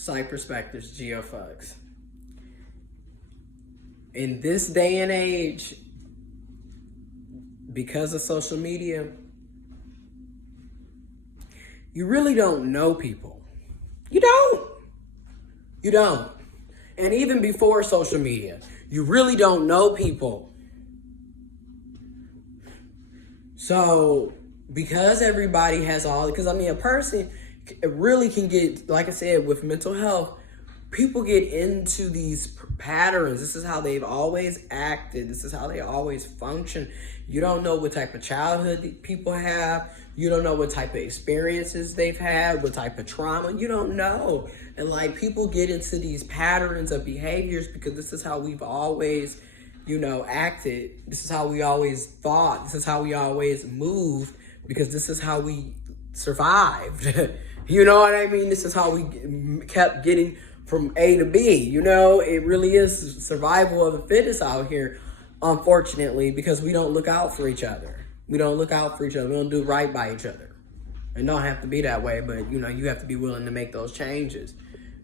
Psych Perspectives, GeoFucks. In this day and age, because of social media, you really don't know people. You don't. You don't. And even before social media, you really don't know people. So, because everybody has because a person really can get, like I said, with mental health, people get into these patterns. This is how they've always acted. This is how they always function. You don't know what type of childhood people have. You don't know what type of experiences they've had, what type of trauma. You don't know. And like, people get into these patterns of behaviors because this is how we've always, acted. This is how we always thought. This is how we always moved, because this is how we survived. You know what I mean? This is how we kept getting from A to B. It really is survival of the fittest out here, unfortunately, because we don't look out for each other. We don't look out for each other. We don't do right by each other. It don't have to be that way, but you have to be willing to make those changes.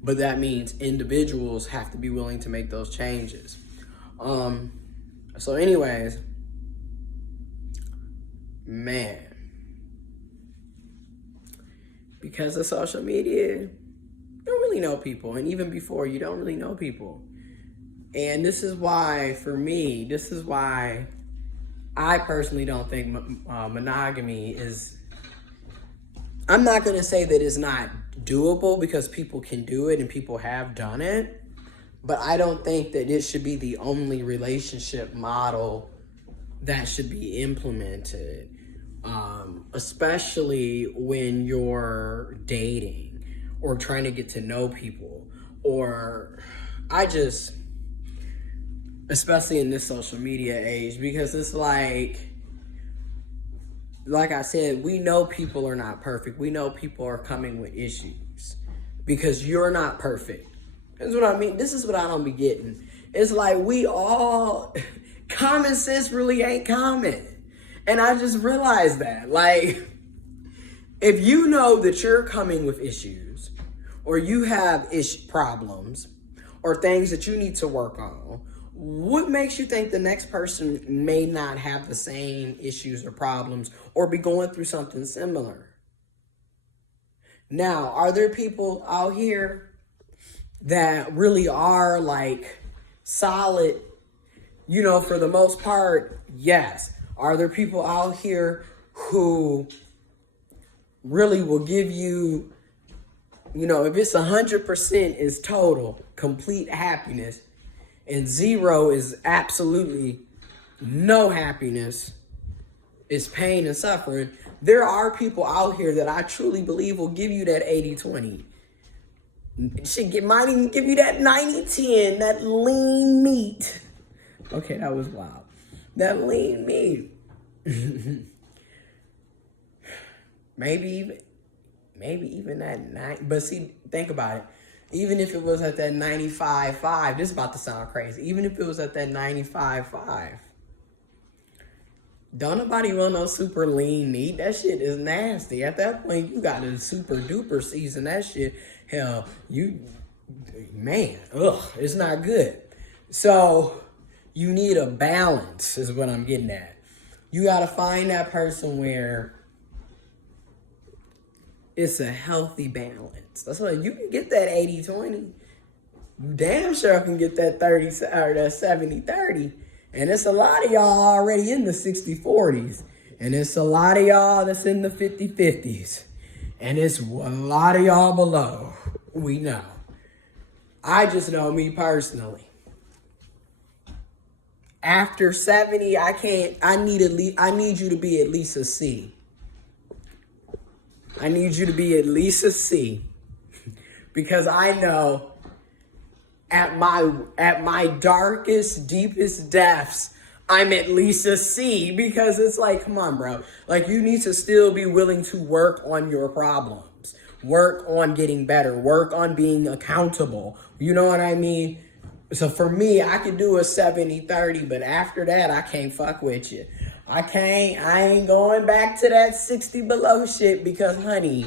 But that means individuals have to be willing to make those changes. So anyways, man, because of social media, you don't really know people. And even before, you don't really know people. And this is why, for me, I personally don't think monogamy is, I'm not going to say that it's not doable, because people can do it and people have done it. But I don't think that it should be the only relationship model that should be implemented, especially when you're dating or trying to get to know people. Or especially in this social media age, because it's like I said, we know people are not perfect. We know people are coming with issues, because you're not perfect. That's what I mean. This is what I don't be getting. It's like, we all, common sense really ain't common. And I just realized that. Like, if you know that you're coming with issues, or you have problems, or things that you need to work on, what makes you think the next person may not have the same issues or problems, or be going through something similar? Now, are there people out here that really are like solid, for the most part? Yes. Are there people out here who really will give you, if it's 100% is total, complete happiness, and 0 is absolutely no happiness, is pain and suffering? There are people out here that I truly believe will give you that 80-20. Might even give you that 90-10, that lean meat. Okay, that was wild. That lean meat. maybe even that 9. But see, think about it. Even if it was at that 95.5, this is about to sound crazy. Even if it was at that 95.5, don't nobody want no super lean meat. That shit is nasty. At that point, you got to super duper season that shit. Hell, it's not good. So you need a balance, is what I'm getting at. You got to find that person where it's a healthy balance. That's why you can get that 80-20. You damn sure can get that 30 or that 70-30. And it's a lot of y'all already in the 60-40s. And it's a lot of y'all that's in the 50-50s. And it's a lot of y'all below. We know. I just know me personally. After 70, I need you to be at least a C. I need you to be at least a C. Because I know at my darkest, deepest depths, I'm at least a C. Because it's like, come on, bro. Like, you need to still be willing to work on your problems. Work on getting better. Work on being accountable. You know what I mean? So for me, I could do a 70-30, but after that, I can't fuck with you. I ain't going back to that 60 below shit because, honey,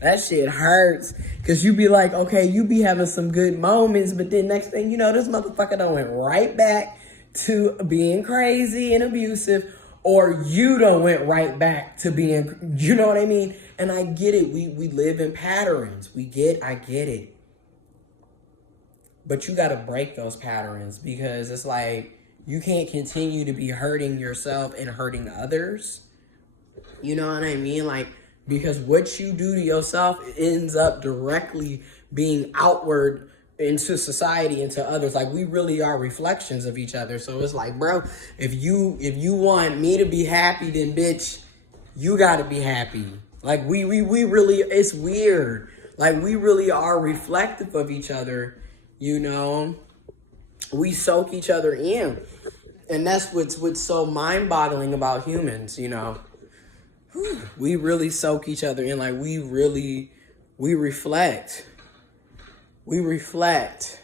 That shit hurts. Cause you be like, okay, you be having some good moments, but then next thing you know, this motherfucker done went right back to being crazy and abusive, or you done went right back to being, you know what I mean? And I get it. We live in patterns. I get it. But you gotta break those patterns, because it's like you can't continue to be hurting yourself and hurting others. You know what I mean? Like, because what you do to yourself ends up directly being outward into society, into others. Like, we really are reflections of each other. So it's like, bro, if you want me to be happy, then bitch, you gotta be happy. Like, we really, it's weird. Like, we really are reflective of each other, you know? We soak each other in. And that's what's so mind-boggling about humans, you know? We really soak each other in. Like, we reflect. We reflect.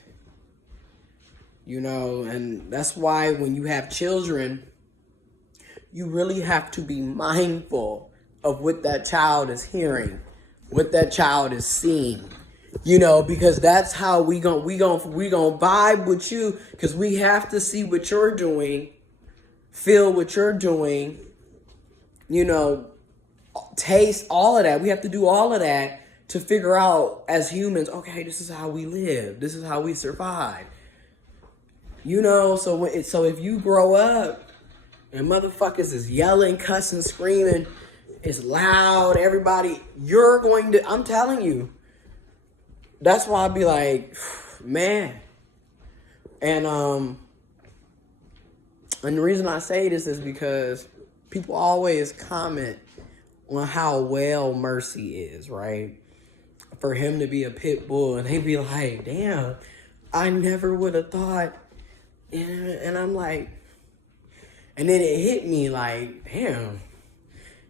You know, and that's why when you have children, you really have to be mindful of what that child is hearing, what that child is seeing. You know, because that's how we gon' vibe with you, because we have to see what you're doing, feel what you're doing, you know, taste all of that. We have to do all of that to figure out as humans, okay, this is how we live. This is how we survive. You know, so if you grow up and motherfuckers is yelling, cussing, screaming, it's loud, everybody, I'm telling you, that's why I'd be like, man. And the reason I say this is because people always comment on how well Mercy is, right? For him to be a pit bull, and they be like, damn, I never would have thought. And I'm like, and then it hit me like, damn,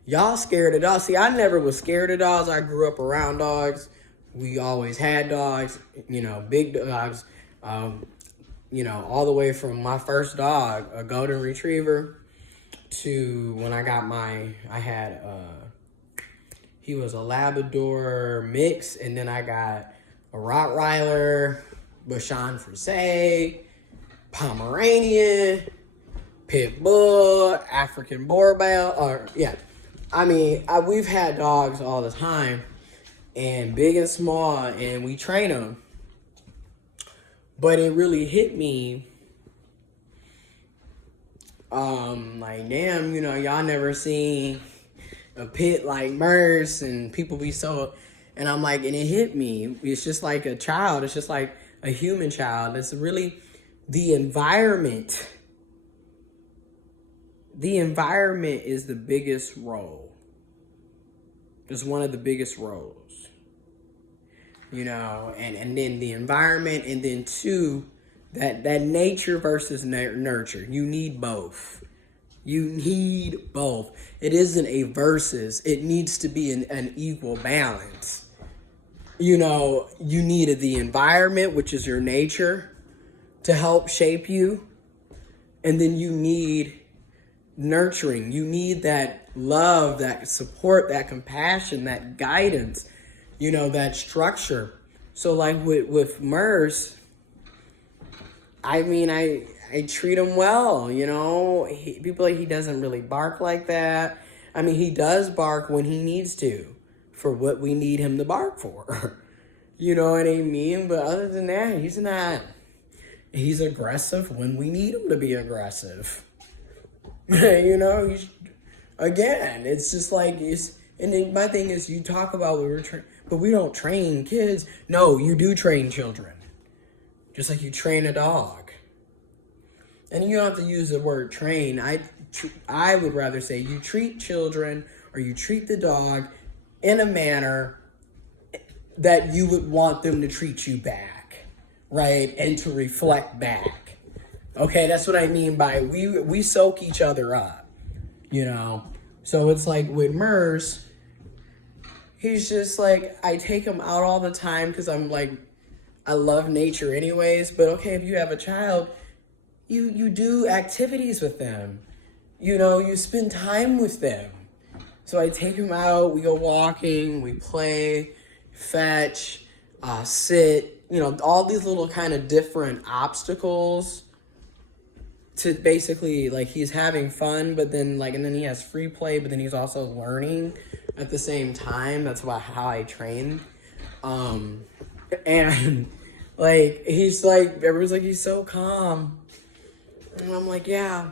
y'all scared of dogs. See, I never was scared of dogs. I grew up around dogs. We always had dogs, you know, big dogs, you know, all the way from my first dog, a golden retriever, to when I got he was a Labrador mix, and then I got a Rottweiler, Bashan Frise, Pomeranian, Pit Bull, African Boerboel, we've had dogs all the time, and big and small, and we train them. But it really hit me, like, damn, you know, y'all never seen a pit like Merce, and people be so, and I'm like, and it hit me. It's just like a child. It's just like a human child. It's really the environment. The environment is the biggest role. It's one of the biggest roles. You know, and then the environment, and then two, that nature versus nurture. You need both. You need both. It isn't a versus. It needs to be an equal balance. You know, you need the environment, which is your nature, to help shape you. And then you need nurturing. You need that love, that support, that compassion, that guidance, you know, that structure. So like with Merce, I mean, I treat him well, you know. People like, he doesn't really bark like that. I mean, he does bark when he needs to, for what we need him to bark for. You know what I mean? But other than that, he's not. He's aggressive when we need him to be aggressive. You know, again, it's just like, and then my thing is, you talk about but we don't train kids. No, you do train children. Just like you train a dog. And you don't have to use the word train. I would rather say you treat children, or you treat the dog in a manner that you would want them to treat you back, right? And to reflect back. Okay, that's what I mean by we soak each other up, you know? So it's like with Merce, he's just like, I take him out all the time because I'm like, I love nature anyways. But okay, if you have a child, you do activities with them. You know, you spend time with them. So I take him out, we go walking, we play, fetch, sit, all these little kind of different obstacles to basically, like, he's having fun, but then, like, and then he has free play, but then he's also learning at the same time. That's how I train. And, like, he's like, everyone's like, he's so calm. And I'm like, yeah.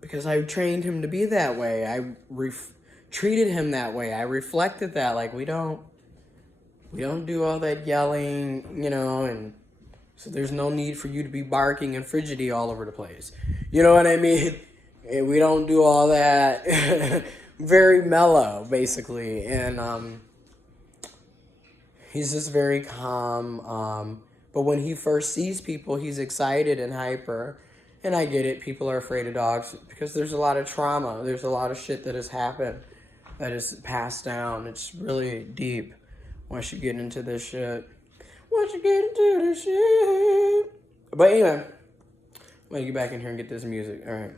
Because I trained him to be that way. I treated him that way. I reflected that. Like, we don't do all that yelling, and so there's no need for you to be barking and frigidity all over the place. You know what I mean? And we don't do all that. Very mellow, basically. And he's just very calm. But when he first sees people, he's excited and hyper. And I get it. People are afraid of dogs because there's a lot of trauma. There's a lot of shit that has happened that is passed down. It's really deep once you get into this shit. But anyway, I'm going to get back in here and get this music. All right.